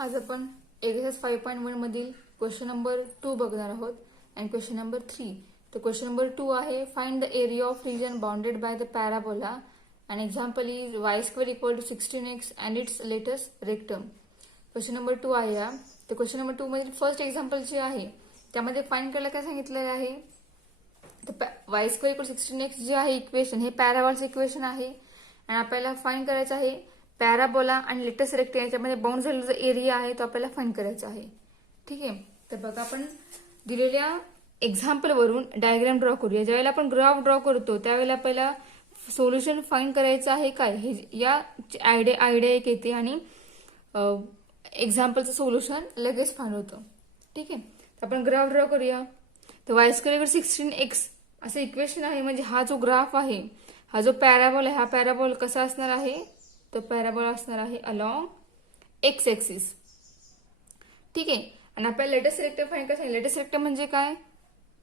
आज आपण एक्सरसाइज 5.1 मधील क्वेश्चन नंबर 2 बघणार आहोत आणि क्वेश्चन नंबर 3. तर क्वेश्चन नंबर 2 आहे find the area of region bounded by the parabola and example is y square equal to 16x and its latest rectum. Question number 2 आहे हा. तर क्वेश्चन नंबर 2 मधील first example जे आहे त्यामध्ये find करायला काय सांगितलेलं आहे, तर y स्क्वेअर इक्वल 16x जे आहे इक्वेशन हे पॅराबोलाचं इक्वेशन आहे आणि आपल्याला फाइंड करायचं आहे पॅराबोला आणि लेटेस्ट रेक्टम याच्यामध्ये बाउंड झालेला जो एरिया आहे तो आपल्याला फाइंड करायचा आहे. ठीक आहे, तर बघा आपण दिलेल्या एक्झाम्पल वरून डायग्राम ड्रॉ करूया. ज्यावेळेला आपण ग्राफ ड्रॉ करतो त्यावेळेला आपल्याला सोल्युशन फाइंड करायचं आहे काय हे या आयडिया एक येते आणि एक्झाम्पलचं सोल्युशन लगेच फाइंड होतं. ठीक आहे, तर आपण ग्राफ ड्रॉ करूया. तर वाय स्क्वेअर 16x असं इक्वेशन आहे, म्हणजे हा जो ग्राफ आहे हा जो पॅराबोल आहे हा पॅराबोल कसा असणार आहे, तर पॅराबोल असणार आहे अलॉंग एक्स एक्सिस. ठीक आहे, आणि आपल्याला लेटेस्ट रेक्टम फाइंड करायचं. लेटेस्ट रेक्टम म्हणजे काय,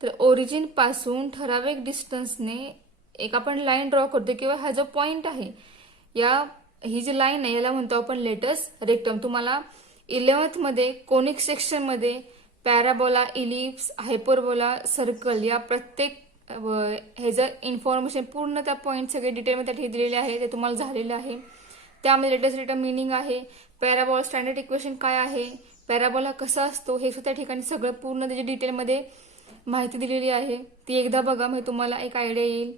तर ओरिजिन पासून ठराविक डिस्टन्सने एक आपण लाईन ड्रॉ करतो किंवा हा जो पॉइंट आहे ही जी लाईन आहे याला म्हणतो आपण लेटेस्ट रेक्टम. तुम्हाला 11th मध्ये कोनिक सेक्शन मध्ये पॅराबोला, इलिप्स, हायपरबोला, सर्कल या प्रत्येक हे जर इन्फॉर्मेशन पूर्ण त्या पॉइंट सगळे डिटेलमध्ये हे दिलेले आहे ते तुम्हाला झालेलं आहे. त्यामध्ये लेटेस्ट रेक्टम मिनिंग आहे, पॅराबोला स्टँडर्ड इक्वेशन काय आहे, पॅराबोला कसा असतो हे त्या ठिकाणी सगळं पूर्ण त्याच्या डिटेलमध्ये माहिती दिलेली आहे. ती एकदा बघा म्हणजे तुम्हाला एक आयडिया येईल.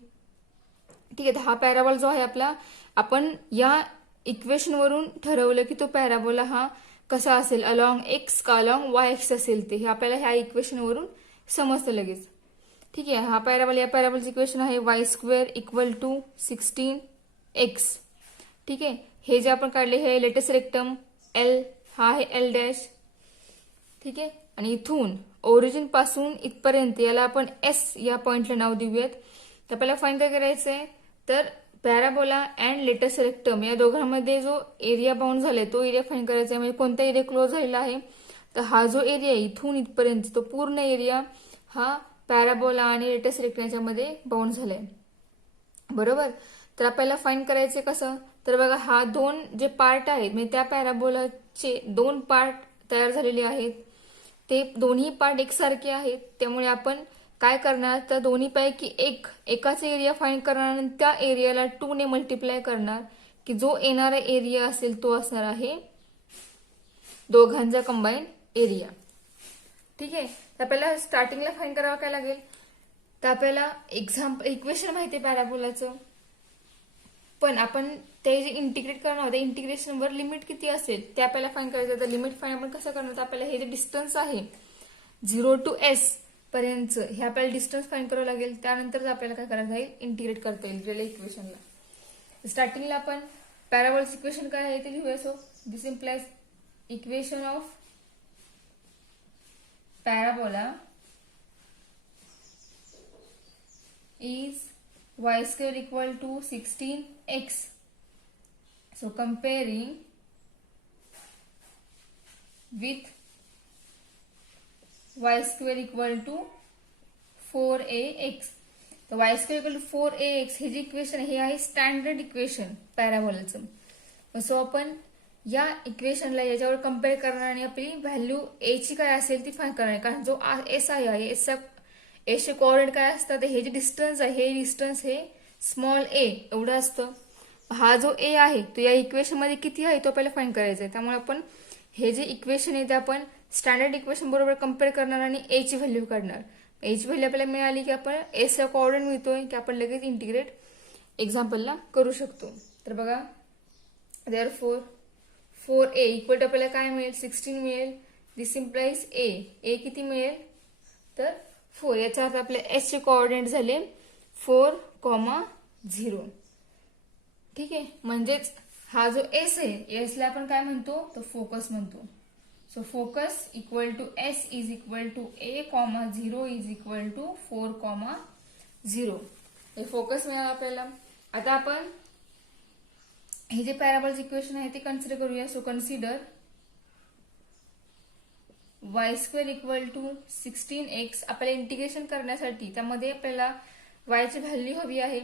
ठीक आहे, तर हा पॅराबोला जो आहे आपला आपण या इक्वेशन वरून ठरवलं की तो पॅराबोला हा कसा असेल, अलॉंग एक्स का अलॉंग वाय एक्स असेल ते हे आपल्याला ह्या इक्वेशन वरून समजतं लगेच. ठीक आहे, हा पॅराबोला या पॅराबोलाचं इक्वेशन आहे Y square equal to 16x. ठीक आहे, हे जे आपण काढले हे लेटेस्ट रेक्टम एल हा आहे एल डॅश. ठीक आहे, आणि इथून ओरिजिन पासून इथपर्यंत याला आपण एस या पॉइंटला नाव देऊयात. तर आपल्याला फाइंड काय करायचंय, तर पॅराबोला अँड लेटेस्ट रेक्टम या दोघांमध्ये जो एरिया बाउंड झालाय तो एरिया फाइंड करायचा आहे. म्हणजे कोणता एरिया क्लोज झालेला आहे, तर हा जो एरिया इथून इथपर्यंत तो पूर्ण एरिया हा पॅराबोला आणि लेटेस्ट रेक्टम याच्यामध्ये बाउंड झालाय. बरोबर, तर आपल्याला फाइंड करायचे कसं, तर बघा हा दोन जे पार्ट आहेत म्हणजे त्या पॅराबोलाचे दोन पार्ट तयार झालेले आहेत, ते दोन्ही पार्ट एकसारखे आहेत. त्यामुळे आपण काय करणार, तर दोन्हीपैकी एकाच एरिया फाइंड करणार आणि त्या एरियाला 2 ने मल्टिप्लाय करणार की जो येणारा एरिया असेल तो असणार आहे दोघांचा कंबाईन एरिया. ठीक आहे, तर आपल्याला स्टार्टिंगला फाइंड करावं काय लागेल, तर आपल्याला इक्वेशन माहिती आहे पॅराबोलाचं, पण आपण ते जे इंटिग्रेट करणार होते इंटिग्रेशनवर लिमिट किती असेल ते आपल्याला फाइंड करायचं. तर लिमिट फाइंड आपण कसं करणार, तर आपल्याला हे जे डिस्टन्स आहे 0 to s पर्यंत हे आपल्याला डिस्टन्स फाइंड करावं लागेल. त्यानंतर आपल्याला काय करायचं आहे, इंटिग्रेट करता येईल दिलेल्या इक्वेशनला. स्टार्टिंगला आपण पॅराबोलाचं इक्वेशन काय आहे ते लिहूया. So this implies equation of parabola is y square equal to 16x. So comparing with y square equal to 4ax. तर y square equal to 4ax हे जे इक्वेशन हे आहे स्टँडर्ड इक्वेशन पॅराबोलाचं. सो आपण या इक्वेशनला याच्यावर कम्पेअर करणार आणि आपली व्हॅल्यू ए ची काय असेल ती फाइंड करणार, कारण जो एस आहे एसचा एचे कोऑर्डिनेट काय असतात, हे जे डिस्टन्स आहे हे डिस्टन्स हे स्मॉल ए एवढं असतं. हा जो ए आहे तो या इक्वेशन मध्ये किती आहे तो आपल्याला फाइंड करायचा आहे. त्यामुळे आपण हे जे इक्वेशन आहे ते आपण स्टँडर्ड इक्वेशन बरोबर कम्पेअर करणार आणि ए ची व्हॅल्यू काढणार. ए ची व्हॅल्यू आपल्याला मिळाली की आपण एसचा कोऑर्डिनेट मिळतोय की आपण लगेच इंटिग्रेट एक्झाम्पलला करू शकतो. तर बघा, देअरफॉर 4a इक्वल टू आपल्याला काय मिळेल, 16 मिळेल. दिस इम्प्लाइज ए किती मिळेल, तर 4. याचा अर्थ आपले एस चे कोऑर्डिनेट झाले 4,0. ठीक आहे, म्हणजेच हा जो एस आहे एसला आपण काय म्हणतो, तर फोकस म्हणतो. So focus equal to S is equal to a,0 is equal to 4,0. हे फोकस मिळालं आपल्याला. आता आपण हे जे पॅराबोलाचं इक्वेशन आहे ते कन्सिडर करूया. So consider y square equal to 16x. आपल्याला इंटिग्रेशन करण्यासाठी त्यामध्ये आपल्याला y ची व्हॅल्यू हवी आहे.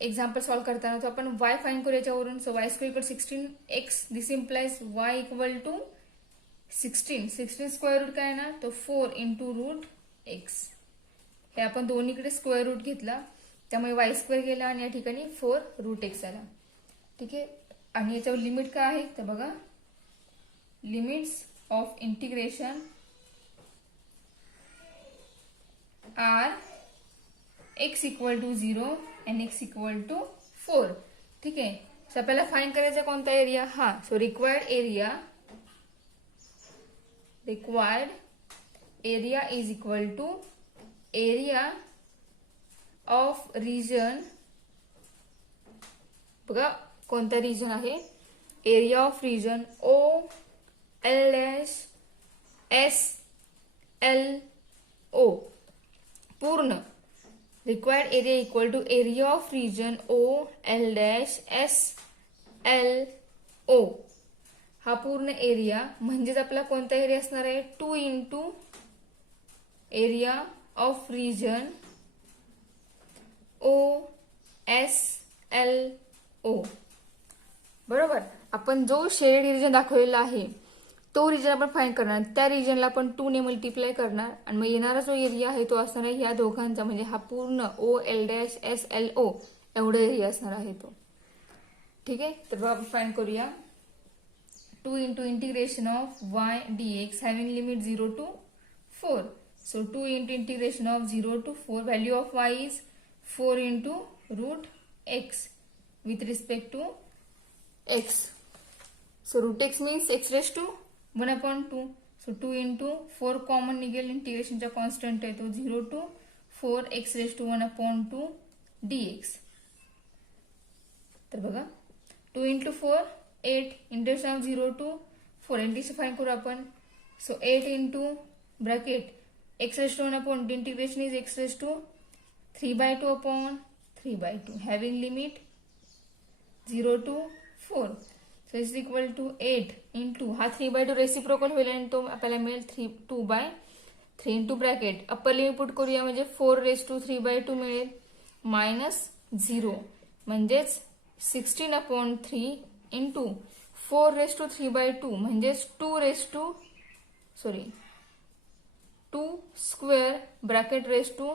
एक्झाम्पल सॉल्व्ह करताना तर आपण वाय फाईन करू याच्यावरून. So Y square equal 16x. This implies Y equal to 16 square root काय ना तो 4 इंटू रूट एक्स. हे आपण दोन्हीकडे स्क्वेअर रूट घेतला त्यामुळे वाय स्क्वेअर गेला आणि या ठिकाणी 4 रूट एक्स आला. ठीक आहे. आणि याच्यावर लिमिट काय आहे तर बघा, limits of integration are x equal to 0 and x equal to 4. ठीक आहे. सो आपल्याला फाइंड करायचा कोणता एरिया. हा, so required area is equal to area of region. बघा कोणता रिजन आहे, area of region O L dash S L O पूर्ण. Required area equal to area of region O L dash S L O. हा पूर्ण area म्हणजेच आपला कोणता area असणार आहे, 2 into area of region O S L O. बरोबर. आपण जो शेडेड रिजन दाखवलेला आहे तो रिजन आपण फाइंड करणार, त्या रिजनला आपण 2 ने मल्टिप्लाय करणार आणि मग येणारा जो एरिया आहे तो असणार आहे ह्या दोघांचा, म्हणजे हा पूर्ण O L dash S L O एवढा एरिया असणार आहे तो. ठीक आहे. तर आपण फाइंड करूया. 2 into integration of Y D x having limit 0 to 4. So 2 into integration of 0 to 4. Value of Y is 4 into root X with respect to x. So root x means x raised to 1/2. So 2 into 4 common निघेल, इंटिग्रेशनचा constant आहे तो 0 to 4 x raised to 1/2 dx. तर बघा 2 into 4 8. Integration of 0 to 4 integration find करू आपण. So 8 into bracket x raised to 1/2 integration is x raised to 3/2 upon 3/2 having limit 0 to 4. So is equal to 8 into हा 3/2 reciprocal होईल आणि तो आपल्याला मिळेल 2/3 into bracket upper limit put करूया म्हणजे 4 रेस टू 3/2 मिळेल मायनस 0 म्हणजेच 16/3 इंटू 4 रेस टू 3/2 म्हणजेच 2 स्क्वेअर ब्रॅकेट रेस टू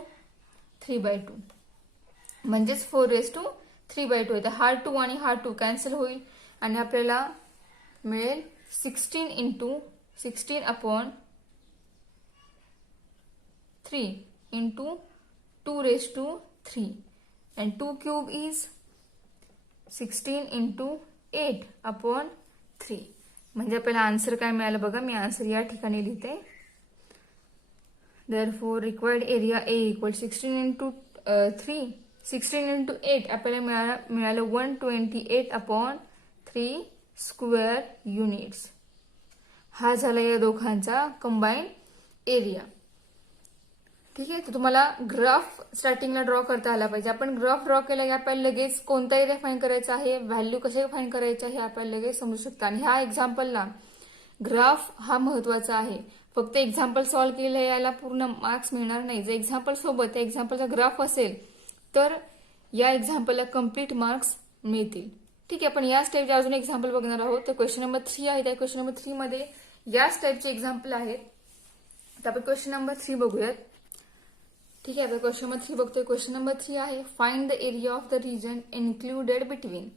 3/2 म्हणजेच 4 रेस टू 3/2 आहे. तर हा 2 आणि हा 2 कॅन्सल होईल आणि आपल्याला मिळेल 16 into 16/3 into 2 raise to 3 and 2 cube is 16 into 8/3. म्हणजे आपल्याला आन्सर काय मिळालं बघा, मी आन्सर या ठिकाणी लिहिते. therefore required area A equal 16 into 3 16 into 8 आपल्याला मिळालं 128/3 स्क्वेअर युनिट्स. हा झाला या दोघांचा कंबाईन एरिया. ठीक आहे. तर तुम्हाला ग्राफ स्टार्टिंगला ड्रॉ करता आला पाहिजे. आपण ग्राफ ड्रॉ केला की आपल्याला लगेच कोणता एरिया फाइंड करायचा आहे, व्हॅल्यू कसे फाइंड करायचे हे आपल्याला लगेच समजू शकतं. आणि ह्या एक्झाम्पलला ग्राफ हा महत्वाचा आहे. फक्त एक्झाम्पल सॉल्व्ह केलं याला पूर्ण मार्क्स मिळणार नाही. जर एक्झाम्पल सोबत त्या एक्झाम्पलचा ग्राफ असेल तर या एक्झाम्पलला कम्प्लीट मार्क्स मिळतील. ठीक आहे. आपण या स्टेपचे अजून एक्झाम्पल बघणार आहोत. तर क्वेश्चन नंबर 3 आहे. त्या क्वेश्चन नंबर 3 मध्ये याच टाईपचे एक्झाम्पल आहेत. तर आपण क्वेश्चन नंबर 3 बघूयात. ठीक आहे. आपण क्वेश्चन नंबर 3 बघतोय. क्वेश्चन नंबर 3 आहे find the area of the region included between.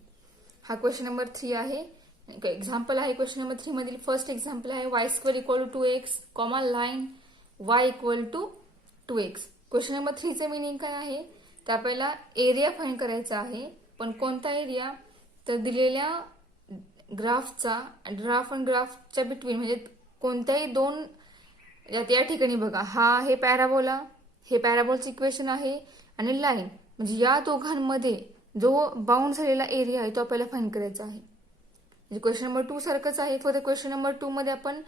हा क्वेश्चन नंबर 3 आहे. एक्झाम्पल आहे क्वेश्चन नंबर 3 मधील फर्स्ट एक्झाम्पल आहे Y square equal to 2x comma line y equal to 2x. Question number 3 चे meaning काय आहे तर आपल्याला एरिया फाइंड करायचा आहे. पण कोणता एरिया तर दिलेल्या ग्राफचा ग्राफ आणि ग्राफच्या बिटवीन म्हणजे कोणत्याही दोन या ठिकाणी बघा हा हे पॅराबोला हे पॅराबोलचं इक्वेशन आहे आणि लाईन म्हणजे या दोघांमध्ये जो बाउंड झालेला एरिया आहे तो आपल्याला फाइंड करायचा आहे. म्हणजे क्वेश्चन नंबर 2 सारखंच आहे. फक्त क्वेश्चन नंबर 2 मध्ये आपण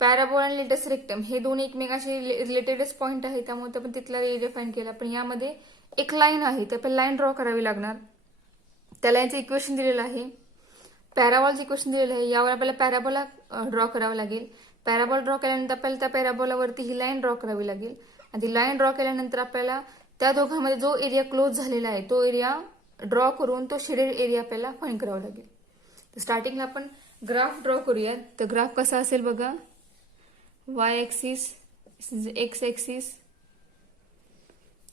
पॅराबोला आणि लेटस रेक्टम हे दोन एकमेकाशी रिलेटेडच पॉईंट आहे त्यामुळे आपण तिथला एरिया फाइंड केला. पण यामध्ये एक लाईन आहे तर आपल्याला लाईन ड्रॉ करावी लागणार. त्या लाईनचं इक्वेशन दिलेलं आहे, पॅराबॉलचं इक्वेशन दिलेलं आहे. यावर आपल्याला पॅराबोला ड्रॉ करावा लागेल. पॅराबॉल ड्रॉ केल्यानंतर आपल्याला त्या पॅराबोलावरती ही लाईन ड्रॉ करावी लागेल आणि ती लाईन ड्रॉ केल्यानंतर आपल्याला त्या दोघांमध्ये जो एरिया क्लोज झालेला आहे तो एरिया ड्रॉ करून तो शेडेड एरिया आपल्याला फाइंड करावा लागेल. तर स्टार्टिंगला आपण ग्राफ ड्रॉ करूयात. तर ग्राफ कसा असेल बघा, वाय ऍक्सिस, एक्स ऍक्सिस.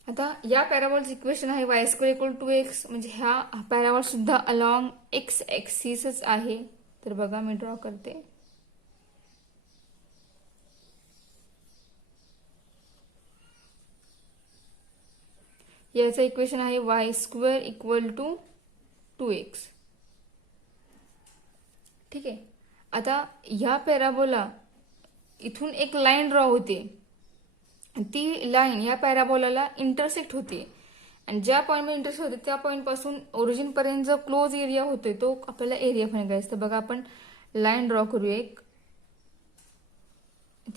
आता या पॅराबॉलचं इक्वेशन आहे Y square equal to x, म्हणजे ह्या पॅराबॉल सुद्धा अलॉंग एक्स ऍक्सिसच आहे. तर बघा मी ड्रॉ करते. याचं इक्वेशन आहे Y square equal to 2x. ठीक आहे. आता ह्या पॅराबोला इथून एक लाईन ड्रॉ होते, ती लाईन या पॅराबोलाला इंटरसेक्ट होते, आणि ज्या पॉईंटमध्ये इंटरसेक्ट होते त्या पॉईंट पासून ओरिजिन पर्यंत जो क्लोज एरिया होतोय तो आपल्याला एरिया फाइंड करायचा. तर बघा आपण लाईन ड्रॉ करूया एक.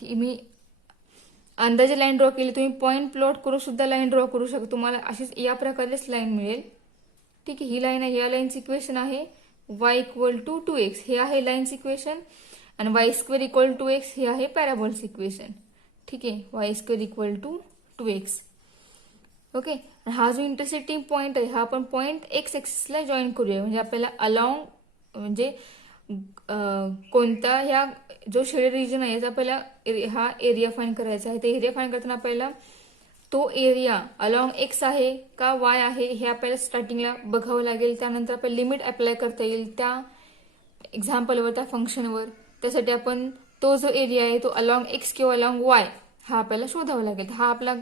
मी अंदाजे लाईन ड्रॉ केली, तुम्ही पॉईंट प्लॉट करून सुद्धा लाईन ड्रॉ करू शकता. तुम्हाला अशीच या प्रकारेच लाईन मिळेल. ठीक आहे. ही लाईन आहे, या लाईनचं इक्वेशन आहे वाय इक्वल टू 2x, हे आहे लाईनचं इक्वेशन. आणि y square equal to x हे आहे पॅराबॉलचं इक्वेशन. ठीक आहे. Y square equal to 2x. Okay. हा जो इंटरसेक्टिंग पॉईंट आहे हा आपण पॉईंट एक्स ऍक्सिसला जॉईन करूया, म्हणजे आपल्याला अलॉंग म्हणजे कोणता ह्या जो शेडेड रिजन आहे याचा आपल्याला हा एरिया फाइंड करायचा आहे. ते एरिया फाइंड करताना आपल्याला तो एरिया अलॉंग एक्स आहे का वाय आहे हे आपल्याला स्टार्टिंगला बघावं लागेल. त्यानंतर आपल्याला लिमिट अप्लाय करता येईल त्या एक्झाम्पलवर, त्या फंक्शनवर. त्यासाठी आपण तो जो एरिया आहे तो अलॉंग एक्स किंवा अलॉंग वाय हा आपल्याला शोधावा लागेल. हा आपला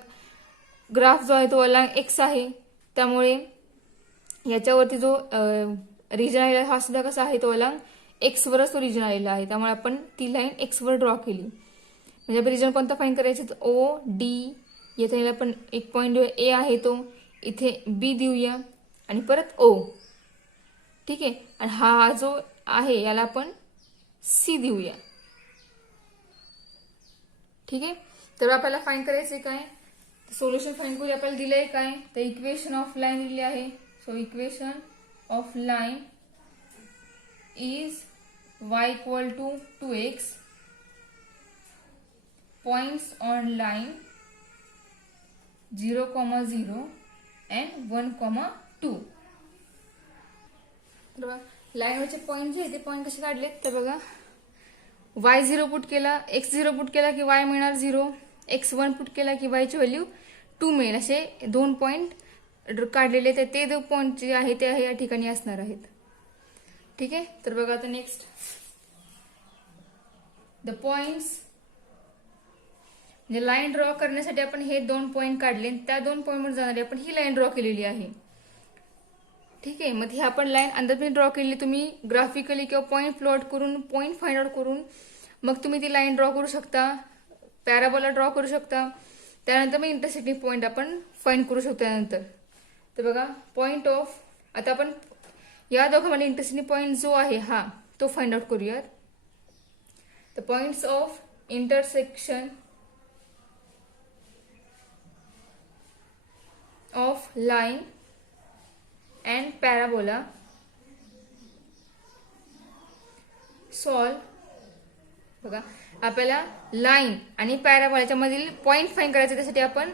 ग्राफ जो आहे तो अलॉंग एक्स आहे, त्यामुळे याच्यावरती जो रिजन आलेला हा सुद्धा कसा आहे, तो अलॉंग एक्स वरच तो रिजन आलेला आहे. त्यामुळे आपण ती लाईन एक्स वर ड्रॉ केली. म्हणजे आपण रिजन कोणता फाइंड करायचा, तर ओ डी. येथे आपण एक पॉईंट ए आहे तो इथे बी देऊया, आणि परत ओ. ठीक आहे. आणि हा जो आहे याला आपण सी देऊया. ठीक आहे. तर आपल्याला फाइंड करायचे काय, सोल्युशन फाइंड करूया. आपल्याला दिलंय काय, तर इक्वेशन ऑफ लाईन दिली आहे. So equation of line is y equal to 2x, points on line 0, 0 and 1, 2. बघा लाईनवरचे पॉईंट जे आहे ते पॉईंट कसे काढलेत, तर बघा y0 पुट केला, x0 पुट केला की y मिळणार 0, x1 पुट केला की y ची व्हॅल्यू 2 मिळेल. असे दोन पॉईंट काढलेले आहेत. ते दोन पॉईंट जे आहे ते या ठिकाणी असणार आहेत. ठीक आहे. तर बघा आता नेक्स्ट द पॉइंट्स, म्हणजे लाईन ड्रॉ करण्यासाठी आपण हे दोन पॉईंट काढले, त्या दोन पॉईंटवर जाणारी आपण ही लाईन ड्रॉ केलेली आहे. ठीक आहे. मग ही आपण लाईन अंदाजे ड्रॉ केली, तुम्ही ग्राफिकली किंवा पॉईंट प्लॉट करून पॉईंट फाइंड आउट करून मग तुम्ही ती लाईन ड्रॉ करू शकता, पॅराबोला ड्रॉ करू शकता. त्यानंतर मग इंटरसेक्टिंग पॉईंट आपण फाइंड करू शकतो त्यानंतर. तर बघा पॉईंट ऑफ, आता आपण या दोघांमध्ये इंटरसेक्टिंग पॉईंट जो आहे हा तो फाइंड आउट करूयात. The points of intersection of line and parabola solve. बघा आपल्याला लाईन आणि पॅराबोलाच्या मधील पॉइंट फाइंड करायचे, त्यासाठी आपण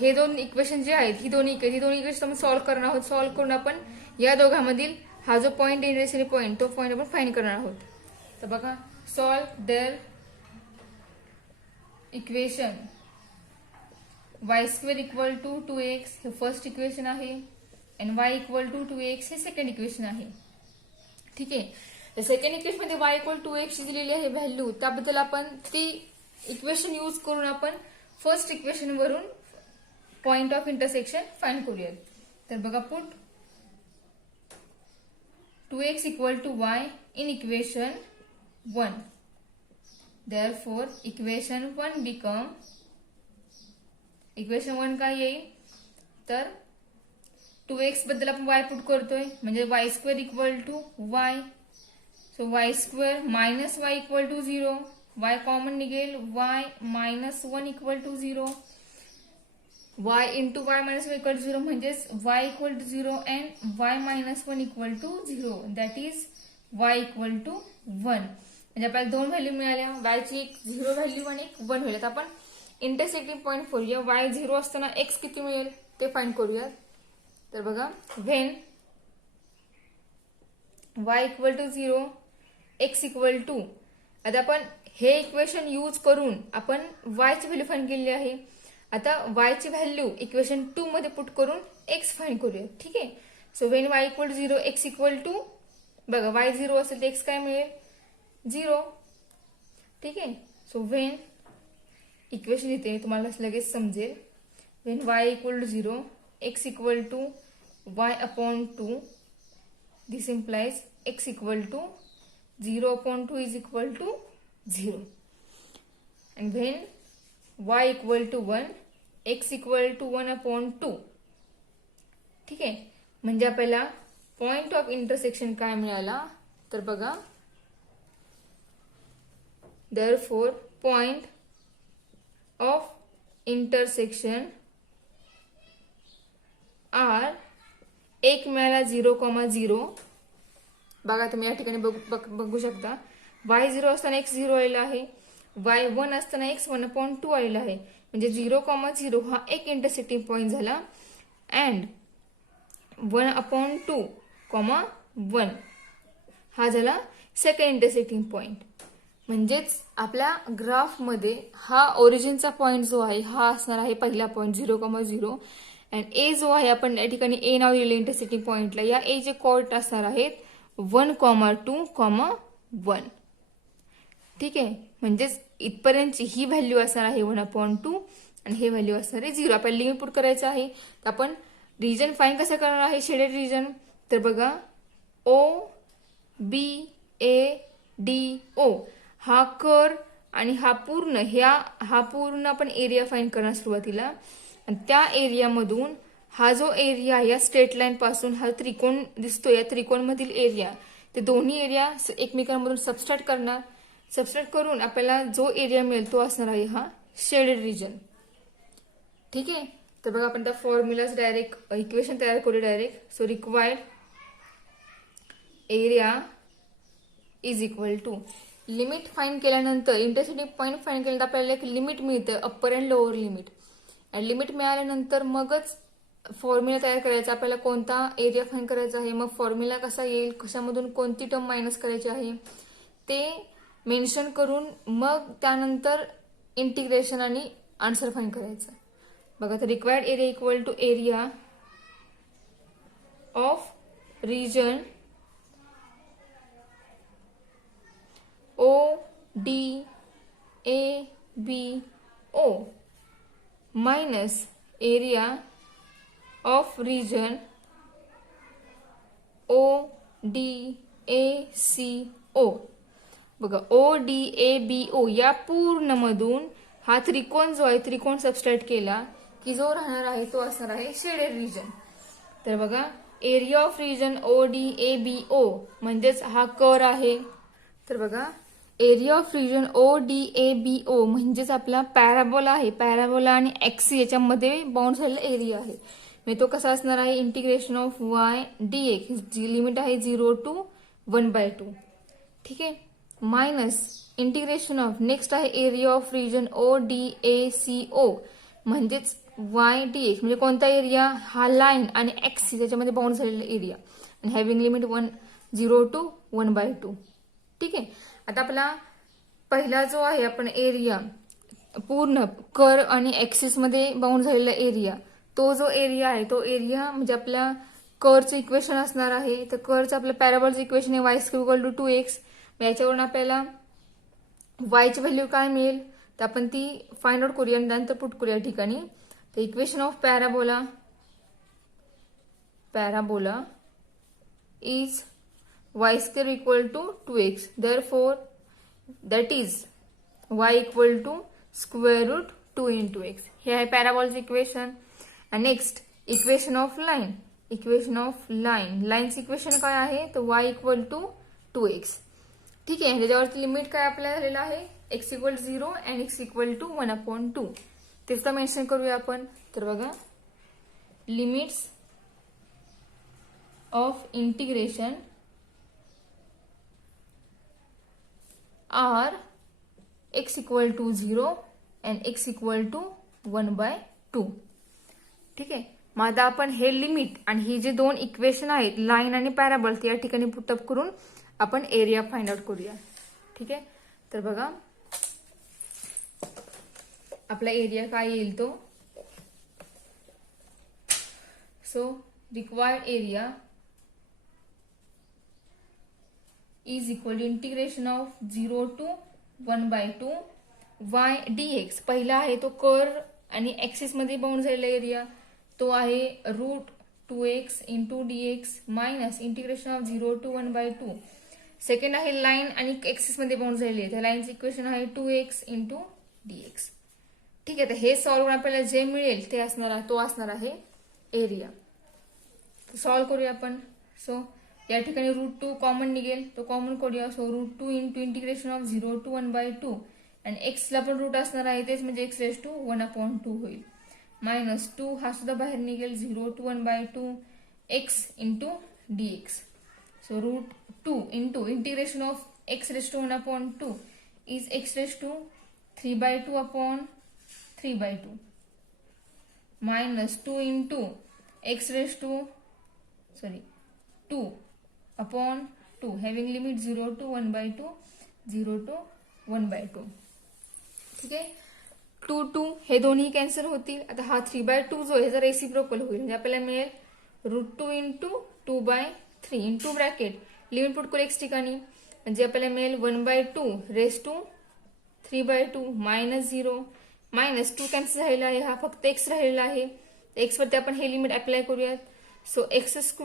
हे दोन इक्वेशन जे आहेत ही दोन्ही इक्वेशन आपण सॉल्व्ह करणार आहोत. सॉल्व्ह करून आपण या दोघांमधील हा जो पॉइंट इंटरसेक्टिंग पॉइंट तो पॉइंट आपण फाइंड करणार आहोत. तर बघा solve their equation y square equal to 2x हे फर्स्ट इक्वेशन आहे, आणि y equal to 2x हे सेकंड इक्वेशन आहे. ठीक आहे. सेकंड इक्वेशन मध्ये y equal to 2x दिलेली आहे व्हॅल्यू, त्याबद्दल आपण ती इक्वेशन यूज करून आपण फर्स्ट इक्वेशन वरून पॉइंट ऑफ इंटरसेक्शन फाइंड करूयात. तर बघा put 2x equal to y in equation 1. Therefore, equation 1 become, equation 1 काय येईल, तर 2x बद्दल आपण y पुट करतोय, म्हणजे y square equal to y. So y square minus y equal to 0, y common निघेल, y minus 1 equal to 0, y into y minus 1 equal to 0, म्हणजेच y equal to 0 and y minus 1 equal to 0, that is y equal to 1. म्हणजे आपल्याला दोन value मिळाल्या, y ची एक 0 value आणि एक 1 व्हॅल्यू. आपण इंटरसेक्टिंग पॉईंट करूया. y 0 असताना x किती मिळेल ते फाइंड करूया. तर बघा when y equal to 0 x equal to, आता आपण हे इक्वेशन यूज करून आपण y ची व्हॅल्यू फाइंड केलेली आहे. आता y ची व्हॅल्यू इक्वेशन 2 मध्ये पुट करून x फाइंड करूया. ठीक आहे. So when y equal to 0 x equal to, बघा y 0 असेल तर x काय मिळेल 0. ठीक आहे. सो व्हेन इक्वेशन इथे तुम्हाला लगेच समजेल. When y equal to 0 x equal to y upon 2, this implies x equal to 0 upon 2 is equal to 0. And when y equal to 1, x equal to 1 upon 2. ठीक आहे. म्हणजे आपल्याला पॉइंट ऑफ इंटरसेक्शन काय मिळाला तर बघा, therefore point of intersection are एक मिळाला 0,0. बघा तुम्ही या ठिकाणी बघू शकता y 0 असताना x 0 आलेला आहे, y 1 असताना x 1/2 आलेला आहे. म्हणजे 0,0 हा एक इंटरसेक्टिंग पॉइंट झाला अँड 1/2, 1 हा झाला सेकंड इंटरसेक्टिंग पॉइंट. म्हणजेच आपल्या ग्राफमध्ये हा ओरिजिनचा पॉइंट जो आहे हा असणार आहे पहिला पॉइंट 0,0 अँड ए जो आहे आपण या ठिकाणी ए नाव दिलेलं इंटरसेक्टिंग पॉइंटला, या ए चे कोऑर्डिनेट असणार आहेत 1,2, 1. ठीक आहे. म्हणजेच इथपर्यंतची ही व्हॅल्यू असणार आहे 1/2 आणि हे व्हॅल्यू असणार आहे 0. आपल्याला लिमिट पुट करायचं आहे. तर आपण रिजन फाइंड कसं करणार आहे शेडेड रिजन, तर बघा OBADO हा कर आणि हा पूर्ण आपण एरिया फाइंड करणार सुरुवातीला. आणि त्या एरियामधून हा जो एरिया या स्ट्रेट लाईन पासून हा त्रिकोण दिसतो, या त्रिकोणमधील एरिया, ते दोन्ही एरिया एकमेकांमधून सबस्ट्रॅक्ट करणार. सबस्ट्रॅक्ट करून आपल्याला जो एरिया मिळेल तो असणार आहे हा शेडेड रिजन. ठीक आहे. तर बघा आपण त्या फॉर्म्युलाच डायरेक्ट इक्वेशन तयार करू direct. So required area is equal to, limit find केल्यानंतर इंटरसेक्टिंग पॉईंट फाइंड केल्यानंतर आपल्याला एक लिमिट मिळतं, अप्पर अँड लोअर लिमिट. आणि लिमिट मिळाल्यानंतर मगच फॉर्म्युला तयार करायचा, आपल्याला कोणता एरिया फाइंड करायचा आहे, मग फॉर्म्युला कसा येईल, कशामधून कोणती टर्म मायनस करायची आहे ते मेन्शन करून मग त्यानंतर इंटिग्रेशन आणि आन्सर फाइंड करायचं. बघा तर required area equal to area of region ODABO minus area of region ODACO. बघा ODABO या पूर्ण मधून हा त्रिकोण जो आहे त्रिकोण सबस्ट्रॅक्ट केला की जो राहणार आहे तो असणार आहे शेडेड रिजन. तर बघा एरिया ऑफ रिजन ODABO म्हणजेच हा कर आहे. तर बघा एरिया ऑफ रिजन ODABO म्हणजेच आपला पॅराबोला आहे. पॅराबोला आणि एक्सी याच्यामध्ये बाउंड झालेला एरिया आहे. म्हणजे तो कसा असणार आहे इंटिग्रेशन ऑफ y dx, जी लिमिट आहे 0 to 1/2. ठीक आहे. मायनस इंटिग्रेशन ऑफ नेक्स्ट आहे एरिया ऑफ रिजन ODACO म्हणजेच y dx म्हणजे कोणता एरिया, हा लाईन आणि एक्सी त्याच्यामध्ये बाउंड झालेला एरिया आणि हॅव्हिंग लिमिट 0 to 1/2. ठीक आहे. आता आपला पहिला जो आहे आपण एरिया पूर्ण कर आणि एक्सिस मध्ये बाउंड झालेला एरिया, तो जो एरिया आहे तो एरिया म्हणजे आपल्या करचं इक्वेशन असणार आहे. तर करचं आपलं पॅराबोलचं इक्वेशन आहे y इक्वल टू 2x. याच्यावरून आपल्याला y ची व्हॅल्यू काय मिळेल तर आपण ती फाइंड आउट करूया आणि नंतर पुट करूया ठिकाणी. तर equation of parabola is y square equal to 2x. Therefore, that is y equal to square root 2 into x. हे आहे पॅराबोलचं इक्वेशन. आणि next equation of line. Equation of लाईनचं इक्वेशन काय आहे तर y इक्वल टू 2x. ठीक आहे. त्याच्यावरती लिमिट काय आपल्याला झालेलं आहे x equal 0 and x equal to 1/2. तेच तर मेन्शन करूया आपण. तर बघा limits of integration are x equal to 0 and x equal to 1/2. ठीक आहे. मग आता आपण हे लिमिट आणि ही जे दोन इक्वेशन आहेत लाईन आणि पॅराबॉल ते या ठिकाणी पुटअप करून आपण एरिया फाइंड आउट करूया. ठीक आहे, तर बघा आपला एरिया काय येईल तो. So required area is equal to integration of 0 to 1/2 y dx. पहिला आहे तो कर्व आणि ऍक्सिस मध्ये बाउंड झालेला एरिया, तो आहे √2x into dx minus integration of 0 to 1/2. Second आहे लाईन आणि ऍक्सिस मध्ये बाउंड झालेली आहे, त्या लाईनचं इक्वेशन आहे 2x इंटू dx. ठीक आहे, तर हे सॉल्व्ह करून आपल्याला जे मिळेल ते असणार आहे एरिया. सॉल्व्ह करूया आपण. सो या ठिकाणी √2 कॉमन निघेल, तो कॉमन करूया. So √2 into integration of 0 to 1/2 आणि x ला पण रूट असणार आहे तेच म्हणजे x⁻1/2 होईल. मायनस 2 हा सुद्धा बाहेर निघेल 0 to 1/2 x into dx. So √2 into integration of x⁻1/2 is x⁻3/2 minus 2 into x⁻2 having limit 0 to 1/2 0 to 1/2. ठीक आहे, 2 हे दोन्ही कॅन्सल होतील. आता हा 3/2 जो आहे रेसिप्रोकल होईल, म्हणजे आपल्याला मिळेल √2 into 2/3 into bracket limit put करू x ठिकाणी, म्हणजे आपल्याला मिळेल 1/2 raise to 3/2 minus 0 minus 2 cancel राहिला आहे, हा फक्त x राहिलेला आहे. x वरती आपण हे लिमिट अप्लाय करूयात. So x²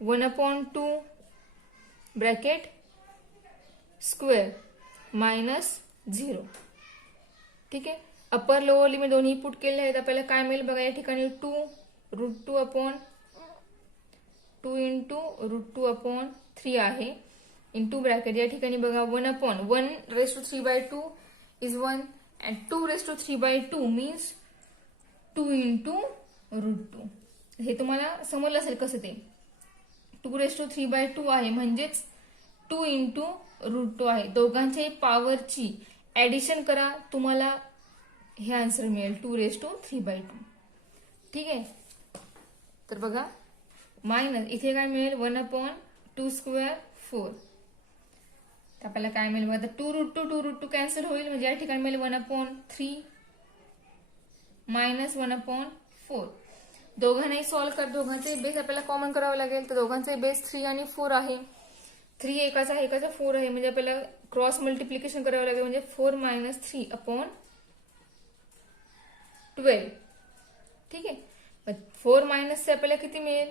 1/2 bracket square minus 0. ठीक आहे, अपर लोअर लिमिट दोन्ही पुट केले आहेत. आपल्याला काय मिळेल बघा, या ठिकाणी 2 इंटू √2/3 आहे इंटू ब्रॅकेट या ठिकाणी बघा 1/1 इज 1 अँड 2 मीन्स 2 इंटू √2. हे तुम्हाला समजलं असेल कसं ते. 2 आहे म्हणजेच 2 इंटू √2 आहे. दोघांच्या पॉवरची ऍडिशन करा, तुम्हाला हे आन्सर मिळेल 2 ठीक आहे, तर बघा मायनस इथे काय मिळेल 1/2² 4. तर आपल्याला काय मिळेल बघा, 2 कॅन्सल होईल, म्हणजे या ठिकाणी मिळेल 1/3 मायनस 1/4. दोघांनाही सॉल्व्ह कर, दोघांचे बेस आपल्याला कॉमन करावं लागेल. तर दोघांचे बेस 3 आणि 4 आहे. 3 एकाचा 4 आहे, म्हणजे आपल्याला क्रॉस मल्टिप्लिकेशन करावं लागेल, म्हणजे 4 - 3/12. ठीक आहे, 4 मायनस आपल्याला किती मिळेल,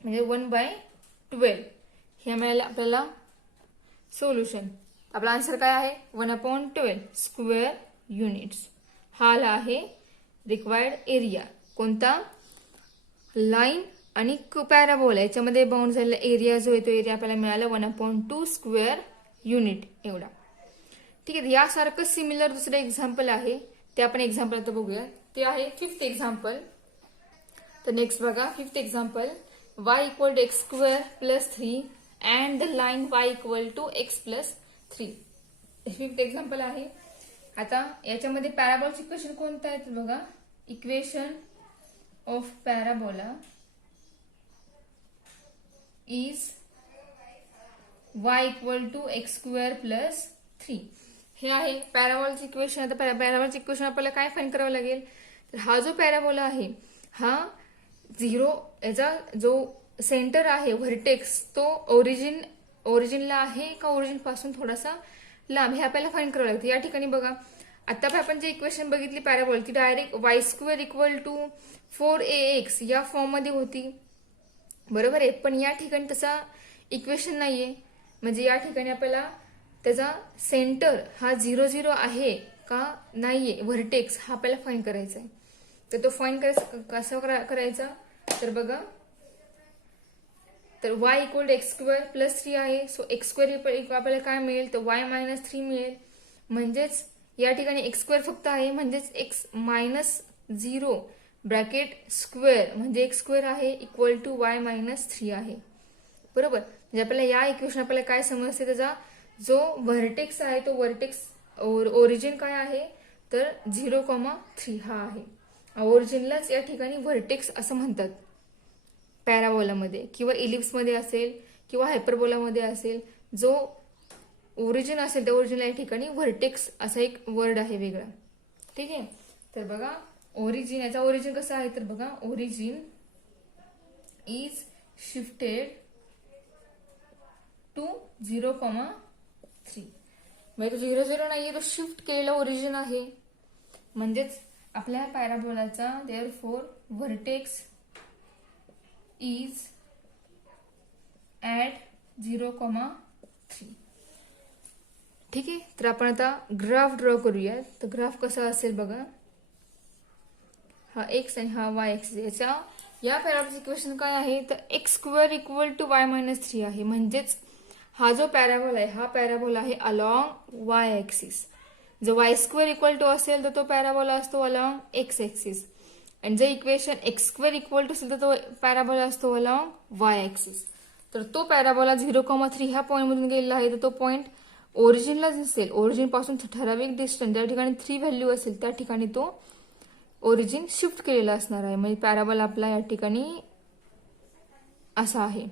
म्हणजे 1/12. हे मिळालं आपल्याला सोल्युशन. आपला आन्सर काय आहे 1/12 स्क्वेअर युनिट्स. हा आहे रिक्वायर्ड एरिया. कोणता, लाईन आणि पॅराबोला याच्यामध्ये बाउंड झालेला एरिया जो आहे तो एरिया आपल्याला मिळाला 1/2 स्क्वेअर युनिट एवढा. ठीक आहे, यासारखं सिमिलर दुसरं एक्झाम्पल आहे, ते आपण एक्झाम्पल आता बघूया. ते आहे 5th एक्झाम्पल. तर नेक्स्ट बघा 5th example, y = x² + 3 and the line y = x + 3. 5th example आहे. आता याच्यामध्ये पॅराबोलाचे इक्वेशन कोणतं आहे तर बघा, equation of parabola is y = x² + 3. हे आहे पॅराबोलाचे इक्वेशन. आता पॅराबोलाचे इक्वेशन आपल्याला काय फाइंड करावं लागेल, तर हा जो पॅराबोला आहे हा 0 याचा जो सेंटर आहे व्हर्टेक्स तो ओरिजिनला आहे का ओरिजिन पासून थोडासा लांब, हे आपल्याला फाइंड करावं लागतं. या ठिकाणी बघा आता आपण जे इक्वेशन बघितली पॅराबोल ती डायरेक्ट y² = 4ax या फॉर्म मध्ये होती, बरोबर आहे. पण या ठिकाणी तसा इक्वेशन नाहीये, म्हणजे या ठिकाणी आपल्याला त्याचा सेंटर हा 0 0 आहे का नाहीये व्हर्टेक्स हा आपल्याला फाइंड करायचा आहे. तर तो फाइंड कसा करायचा तर बघा, तर y = x² + 3 आहे. सो x² आपल्याला काय मिळेल तर y - 3 मिळेल, म्हणजेच या ठिकाणी x² फक्त आहे, म्हणजेच x - 0 ब्रॅकेट स्क्वेअर म्हणजे x² आहे इक्वल टू y - 3 आहे, बरोबर. म्हणजे आपल्याला या इक्वेशन आपल्याला काय समजते, त्याचा जो व्हर्टेक्स आहे तो व्हर्टेक्स ओरिजिन काय आहे तर 0,3 हा आहे. ओरिजिनलाच या ठिकाणी व्हर्टेक्स असं म्हणतात पॅराबोलामध्ये, किंवा इलिप्समध्ये असेल किंवा हायपरबोलामध्ये असेल. जो ओरिजिन असेल त्या ओरिजिनला या ठिकाणी व्हर्टेक्स असा एक वर्ड आहे वेगळा. ठीक आहे. तर बघा ओरिजिन, याचा ओरिजिन कसं आहे तर बघा ओरिजिन इज शिफ्टेड टू 0,3. म्हणजे तो 0,0 नाहीये, तो शिफ्ट केलेला ओरिजिन आहे. म्हणजेच आपल्या पॅराबोलाचा देअरफॉर व्हर्टेक्स इज ॲट 0,3. ठीक आहे. तर आपण आता ग्राफ ड्रॉ करूया. तर ग्राफ कसा असेल बघा, हा एक्स आणि हा वाय एक्सिस. या पॅराबोलाचं इक्वेशन काय आहे तर x² = y-3 आहे. म्हणजेच हा जो पॅराबोला आहे हा पॅराबोला आहे अलॉंग वाय ऍक्सिस. जर y² असेल तर तो पॅराबोला असतो अलॉंग एक्स ऍक्सिस. आणि जर इक्वेशन x² असेल तर तो पॅराबोला असतो अलॉंग वाय ऍक्सिस. तर तो पॅराबोला 0,3 ह्या पॉईंट मधून गेलेला आहे. तर तो पॉईंट ओरिजिनला दिसेल, ओरिजिन पासून ठराविक डिस्टन्स ज्या ठिकाणी 3 व्हॅल्यू असेल त्या ठिकाणी तो ओरिजिन शिफ्ट केलेला असणार आहे. म्हणजे पॅराबोला आपला या ठिकाणी असा आहे.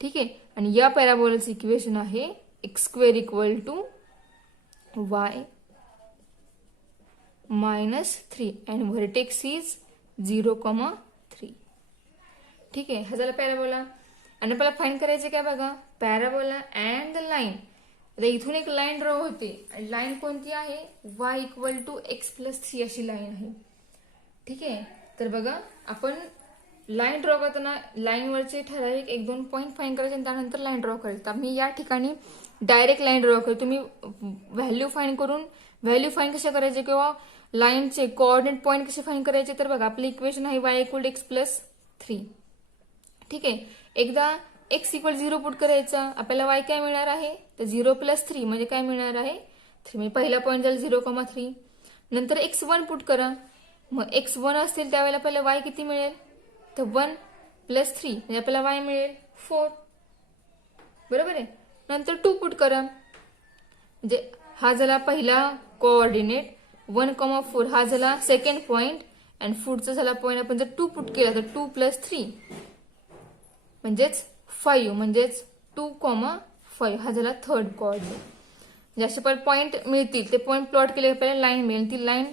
ठीक आहे. आणि या पॅराबोलाचं इक्वेशन आहे x² = y-3 and vertex is 0,3. ठीक आहे. हा झाला पॅराबोला. आणि आपल्याला फाइंड करायचे काय बघा, पॅराबोला अँड द लाईन. आता इथून एक लाईन ड्रॉ होते आणि लाईन कोणती आहे, y = x+3 अशी लाईन आहे. ठीक आहे. तर बघा आपण लाईन ड्रॉ करताना लाईनवरचे ठराविक 1-2 पॉईंट फाइंड करायचे आणि त्यानंतर लाईन ड्रॉ करायची. तर मी या ठिकाणी डायरेक्ट लाईन ड्रॉ करतो. तुम्ही व्हॅल्यू फाइंड कशा करायचे किंवा लाईनचे कोऑर्डिनेट पॉईंट कसे फाइंड करायचे तर बघा आपले इक्वेशन आहे y = x+3. ठीक आहे. एकदा x = 0 पुट करायचा, आपल्याला y काय मिळणार आहे तर 0+3 म्हणजे काय मिळणार आहे 3. म्हणजे पहिला पॉईंट झाला 0,3. नंतर x1 पुट करा, मग x1 असतील त्यावेळेला आपल्याला y किती मिळेल तर 1+3 म्हणजे आपल्याला y मिळेल 4. बरोबर आहे. नंतर 2 पुट करा, म्हणजे हा झाला पहिला कोऑर्डिनेट 1,4, हा झाला सेकंड पॉईंट आणि पुढचा झाला पॉईंट. आपण जर 2 पुट केला तर 2+3 म्हणजेच 5, म्हणजेच 2,5 हा झाला थर्ड कोऑर्डिनेट. जसे पण पॉईंट मिळतील ते पॉईंट प्लॉट केले आपल्याला लाईन मिळेल. ती लाईन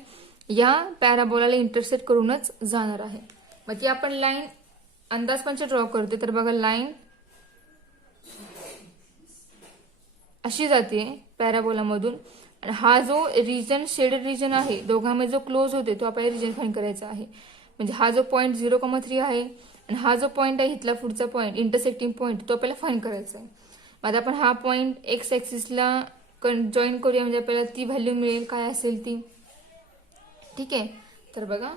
या पॅराबोलाला इंटरसेक्ट करूनच जाणार आहे. मग ती आपण लाईन अंदाजपंच ड्रॉ करते. तर बघा लाईन अशी जाते पॅराबोलामधून आणि हा जो रिजन शेडेड रिजन आहे दोघांमध्ये जो क्लोज होते तो आपल्याला रिजन फाइंड करायचा आहे. म्हणजे हा जो पॉईंट 0,3 आहे आणि हा जो पॉईंट आहे इथला पुढचा पॉईंट इंटरसेक्टिंग पॉईंट तो आपल्याला फाइंड करायचा आहे. मग आपण हा पॉईंट एक्स ऍक्सिसला जॉईन करूया म्हणजे आपल्याला ती व्हॅल्यू मिळेल काय असेल ती. ठीक आहे. तर बघा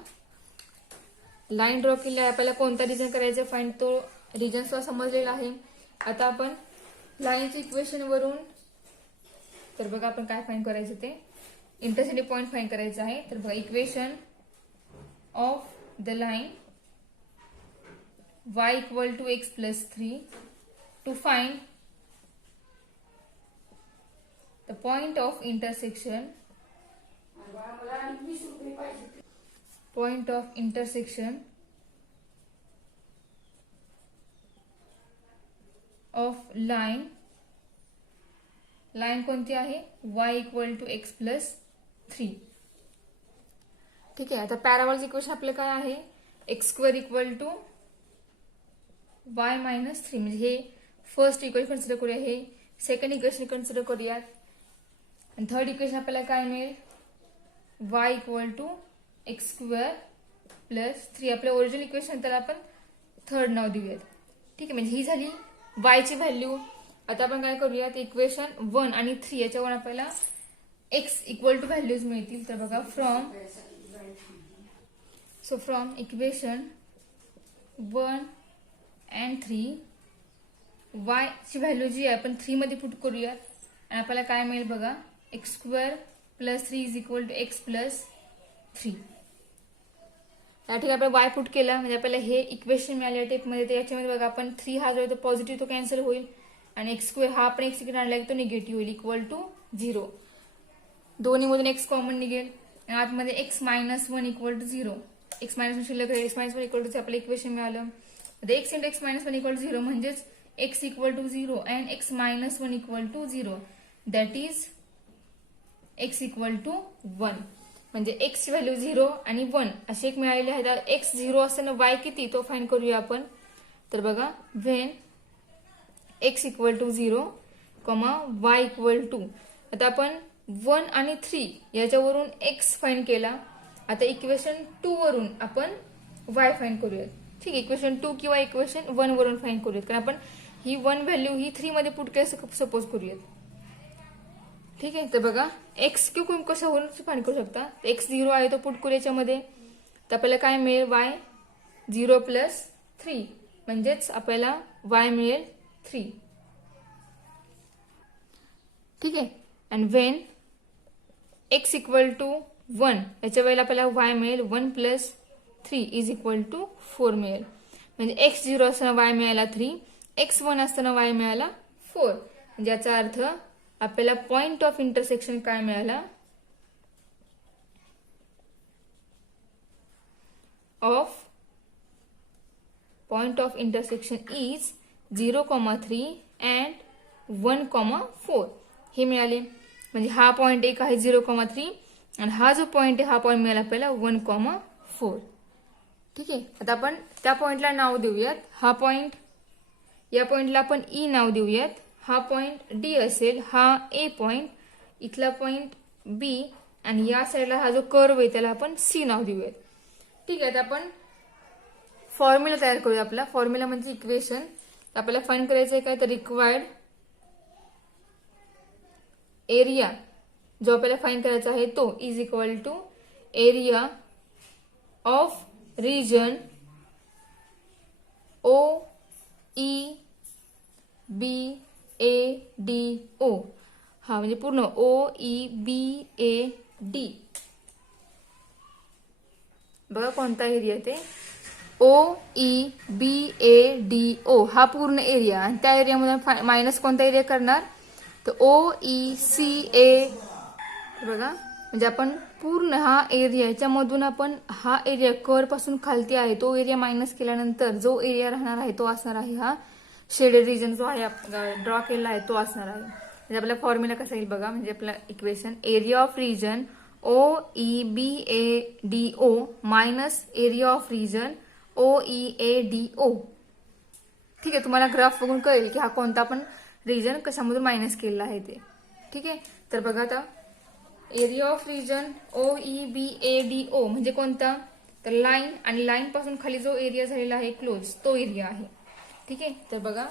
लाईन ड्रॉ केली आहे, आपल्याला कोणता रिजन करायचा फाइंड तो रिजन सुद्धा समजलेला आहे. आता आपण लाईनच्या इक्वेशन वरून तर बघा आपण काय फाइंड करायचं ते इंटरसेक्टिंग पॉईंट फाइंड करायचं आहे. तर बघा equation of the line y = x+3 to find the point of intersection of line कोणती आहे y = x+3. ठीक आहे. आता पॅराबोलाचं इक्वेशन आपलं काय आहे x² = y-3 म्हणजे हे फर्स्ट इक्वेशन कन्सिडर करूया, हे सेकंड इक्वेशन कन्सिडर करूयात आणि थर्ड इक्वेशन आपल्याला काय मिळेल y = x²+3. आपल्या ओरिजिनल इक्वेशन त्याला आपण थर्ड नाव देऊयात. ठीक आहे. म्हणजे ही झाली y ची व्हॅल्यू. आता आपण काय करूयात इक्वेशन 1 आणि 3 याच्यावर आपल्याला x = व्हॅल्यूज मिळतील. तर बघा फ्रॉम इक्वेशन 1 and 3 y ची व्हॅल्यू जी आहे आपण 3 मध्ये पुट करूयात आणि आपल्याला काय मिळेल बघा x²+3 = x+3. या ठिकाणी आपण y पुट केला म्हणजे आपल्याला हे इक्वेशन मिळाले टेपमध्ये. तर याच्यामध्ये बघा आपण 3 हा जो आहे तो पॉझिटिव्ह तो कॅन्सल होईल आणि x² हा आपण x इकडे आणला तो निगेटिव्ह होईल = 0. दोन्हीमधून एक्स कॉमन निघेल आणि आतमध्ये X minus one equal to zero. X minus one शिल्लक X minus one equal to आपलं इक्वेशन मिळालं. X into X minus one equal to zero म्हणजेच X equal to zero and X minus one equal to zero, that is X equal to one. म्हणजे X ची value 0 आणि 1 असे एक मिळालेले आहे. एक्स 0 असताना वाय किती तो फाइंड करूया आपण. तर बघा, when x equal to 0, y equal to, आता आपण 1 आणि 3 याच्यावरून एक्स फाइंड केला. आता इक्वेशन 2 वरून आपण वाय फाइंड करूयात. ठीक आहे, इक्वेशन 2 किंवा इक्वेशन 1 वरून फाइंड करूयात, कारण आपण ही 1 व्हॅल्यू ही 3 मध्ये पुट केलं सपोज करूयात. ठीक आहे, तर बघा एक्स क्यू कशावरून फाइंड करू शकता. एक्स 0 आहे तो पुट करू याच्यामध्ये, तर आपल्याला काय मिळेल, वाय 0 प्लस 3 म्हणजेच आपल्याला वाय मिळेल 3. ठीक आहे, and when x equal to 1 याच्या वेळेला आपल्याला वाय मिळेल 1 प्लस 3 इज इक्वल टू 4 मिळेल. म्हणजे एक्स 0 असताना वाय मिळाला 3, एक्स 1 असताना वाय मिळाला 4. म्हणजे याचा अर्थ आपल्याला पॉइंट ऑफ इंटरसेक्शन काय मिळाला, point of intersection is 0,3 and 1,4 हे मिळाले. म्हणजे हा पॉइंट एक आहे 0,3 आणि हा जो पॉइंट आहे हा पॉइंट मिळाला आपल्याला 1,4. ठीक आहे, आता आपण त्या पॉइंटला नाव देऊयात. हा पॉइंट, या पॉइंटला आपण ई नाव देऊयात. हा पॉइंट डी असेल, हा ए पॉइंट, इथला पॉइंट बी आणि या साईडला हा जो कर्व आहे त्याला आपण सी नाव देऊयात. ठीक आहे, आता आपण फॉर्म्युला तयार करूया. आपला फॉर्म्युला म्हणजे इक्वेशन. आपल्याला फाइंड करायचं आहे काय, तर रिक्वायर्ड एरिया जो आपल्याला फाइंड करायचा आहे तो is equal to area of region O E B A D O. हा म्हणजे पूर्ण ओ ई बी ए डी. बघा कोणता एरिया ते, ओ E B A D O हा पूर्ण एरिया. आणि त्या एरियामध्ये मायनस कोणता एरिया करणार, तर ओ ई सी ए. बघा, म्हणजे आपण पूर्ण हा एरिया याच्यामधून आपण हा एरिया कर पासून खालती आहे तो एरिया मायनस केल्यानंतर जो एरिया राहणार आहे तो असणार आहे हा शेडेड रिजन जो आहे ड्रॉ केलेला आहे तो असणार आहे. म्हणजे आपला फॉर्म्युला कसा येईल बघा, म्हणजे आपला equation area of region O E B A D O minus area of region O E A D O. ठीक आहे, तुम्हाला ग्राफ बघून कळेल की हा कोणता पण रिजन कशामधून मायनस केलेला आहे ते. ठीक आहे, तर बघा आता area of region O E B A D O म्हणजे कोणता, तर लाईन आणि लाईन पासून खाली जो एरिया झालेला आहे क्लोज तो एरिया आहे. ठीक आहे, तर बघा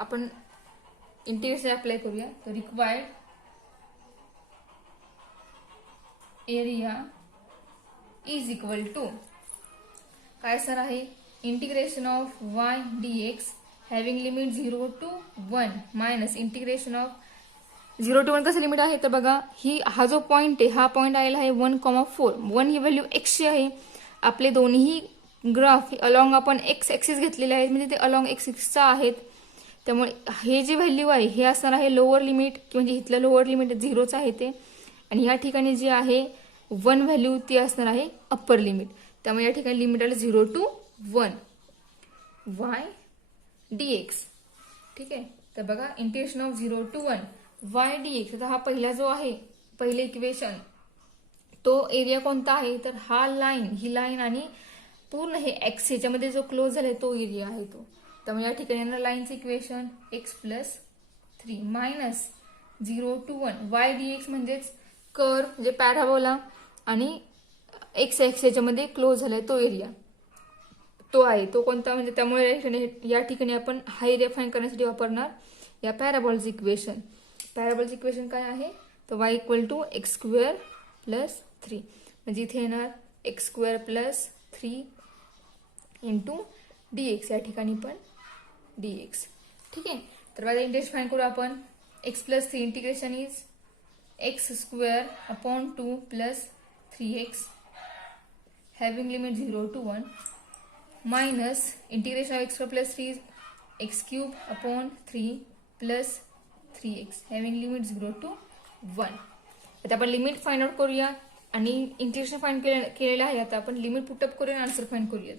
आपण इंटिग्रेशन अप्लाय करूया. तर required area is equal to काय सर आहे, integration of Y D x having limit 0 to 1 minus integration of 0 to 1 कसं लिमिट आहे, तर बघा हा जो पॉइंट आहे हा पॉइंट आलेला आहे 1,4. 1 ही व्हॅल्यू एक्सची आहे. आपले दोन्ही ग्राफ अलॉंग आपण एक्स एक्सिस घेतलेले आहेत, म्हणजे ते अलॉंग एक्स एक्सिसचा आहेत. त्यामुळे हे जे व्हॅल्यू आहे हे असणार आहे लोअर लिमिट, म्हणजे इथलं लोअर लिमिट 0च आहे ते. आणि या ठिकाणी जे आहे 1 व्हॅल्यू ती असणार आहे अप्पर लिमिट. त्यामुळे या ठिकाणी लिमिट आलं 0 to 1 वाय डी एक्स. ठीक आहे, तर बघा integration of 0 to 1 Y D x. आता हा पहिला जो आहे पहिले इक्वेशन तो एरिया कोणता आहे, तर हा लाईन, ही लाईन आणि पूर्ण हे एक्स याच्यामध्ये जो क्लोज झालाय तो एरिया आहे तो. त्यामुळे या ठिकाणी येणार लाईनचं equation X plus 3 minus 0 to 1 Y D X म्हणजेच कर्व म्हणजे पॅराबोला आणि एक्स एक्स याच्यामध्ये क्लोज झालाय तो एरिया तो आहे तो कोणता, म्हणजे त्यामुळे या ठिकाणी आपण हा एरिया फाइंड करण्यासाठी वापरणार या पॅराबोलचं इक्वेशन. पॅराबोलचं इक्वेशन काय आहे, तर y equal to x square plus 3 म्हणजे इथे येणार x square plus 3 into d x, या ठिकाणी पण डी एक्स. ठीक आहे, तर माझा इंटिग्रेशन फाइंड करू आपण. X plus 3 integration is x square upon 2 plus 3x having limit 0 to 1 minus integration of x square plus 3 x cube upon 3 plus 3x having limit 0 to 1. आता आपण लिमिट फाइंड आउट करूया आणि integration find केलेलं आहे. आता आपण limit put up करूया आणि आन्सर फाइंड करूयात.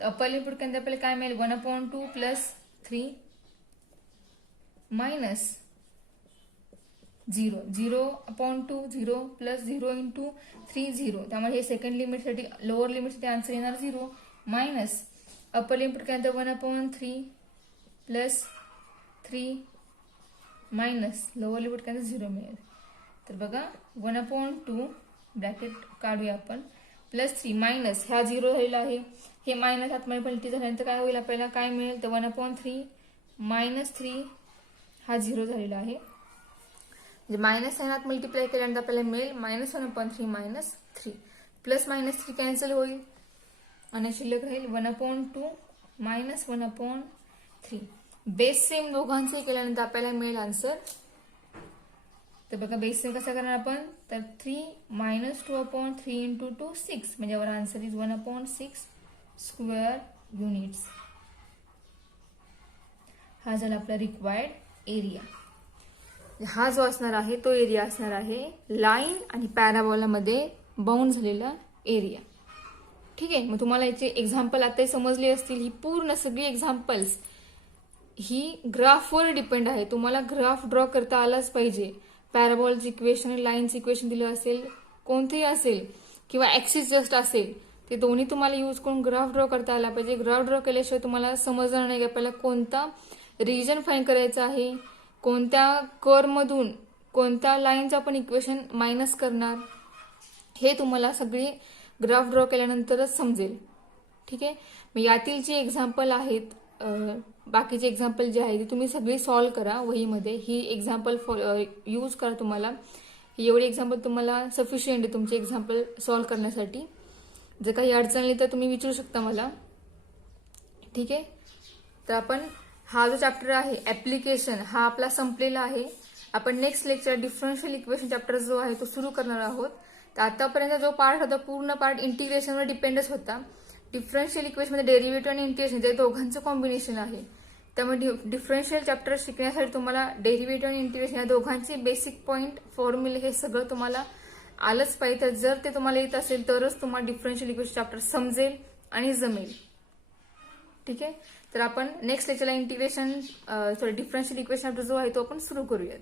तर अप्पर लिमिट पुट केल्यानंतर आपल्याला काय मिळेल 1/2 प्लस 3 मायनस 0 0/2 0 प्लस 0 इंटू 3 0. त्यामुळे हे सेकंड लिमिटसाठी लोअर लिमिटसाठी आन्सर येणार 0 मायनस अप्पर लिमिट केल्यानंतर 1/3 प्लस 3 मायनस लोअर लिमिट केल्यानंतर 0 मिळेल. तर बघा 1/2 ब्रॅकेट काढूया आपण प्लस 3 मायनस ह्या 0 झालेला आहे. हे मायनस आतमध्ये पलटी झाल्यानंतर काय होईल आपल्याला काय मिळेल तर 1/3 मायनस 3 हा 0 झालेला आहे. म्हणजे मायनस साईनात मल्टिप्लाय केल्यानंतर आपल्याला मिळेल -1/3 मायनस 3 प्लस मायनस 3 कॅन्सल होईल आणि शिल्लक राहील 1/2 मायनस 1/3. बेस सेम दोघांचे केल्यानंतर आपल्याला मिळेल आन्सर. तर बघा बेस सेम कसा करणार आपण तर 3 मायनस 2/3 इंटू 2 6 म्हणजे आवर आन्सर इज 1/6 स्क्वेअर युनिट्स. हा झाला आपला रिक्वायर्ड एरिया. हा जो असणार आहे तो एरिया असणार आहे लाईन आणि पॅराबोलामध्ये बाउंड झालेला एरिया. ठीक आहे. मग तुम्हाला याचे एक्झाम्पल आता समजले असतील. ही पूर्ण सगळी एक्झाम्पल्स ही ग्राफवर डिपेंड आहे. तुम्हाला ग्राफ ड्रॉ करता आलाच पाहिजे. पॅराबॉलचं इक्वेशन लाईनचं इक्वेशन दिलं असेल कोणतेही असेल किंवा ऍक्सिस जस्ट असेल ते दोन्ही तुम्हाला यूज करून ग्राफ ड्रॉ करता आला पाहिजे. ग्राफ ड्रॉ केल्याशिवाय तुम्हाला समजणार नाही की आपल्याला कोणता रिजन फाइंड करायचा आहे, कोणत्या कर्वमधून कोणत्या लाईनचं आपण इक्वेशन मायनस करणार हे तुम्हाला सगळी ग्राफ ड्रॉ केल्यानंतरच समजेल. ठीक आहे. मग यातील जे एक्झाम्पल आहेत बाकीचे एक्झाम्पल जे आहे ते तुम्ही सगळी सॉल्व्ह करा वहीमध्ये. ही एक्झाम्पल यूज करा. तुम्हाला ही एवढी एक्झाम्पल तुम्हाला सफिशियंट आहे तुमचे एक्झाम्पल सॉल्व्ह करण्यासाठी. जर काही अडचण आली तर तुम्ही विचारू शकता मला. ठीक आहे. तर आपण हा जो चॅप्टर आहे ऍप्लिकेशन हा आपला संपलेला आहे. आपण next lecture differential equation chapter जो आहे तो सुरू करणार आहोत. तर आतापर्यंत जो पार्ट होता पूर्ण पार्ट इंटिग्रेशनवर डिपेंडच होता. डिफरन्शियल इक्वेशनमध्ये डेरिव्हेटिव्ह आणि इंटिग्रेशन जे दोघांचं कॉम्बिनेशन आहे. त्यामुळे डिफरन्शियल चॅप्टर शिकण्यासाठी तुम्हाला डेरिव्हेटिव्ह आणि इंटिग्रेशन या दोघांचे बेसिक पॉईंट फॉर्म्युले हे सगळं तुम्हाला आलंच पाहिजे. तर जर ते तुम्हाला येत असेल तरच तुम्हाला डिफरन्शियल इक्वेशन चॅप्टर समजेल आणि जमेल. ठीक आहे. तर आपण नेक्स्ट लेक्चरला इंटिग्रेशन डिफरन्शियल इक्वेशन चॅप्टर जो आहे तो आपण सुरू करूयात.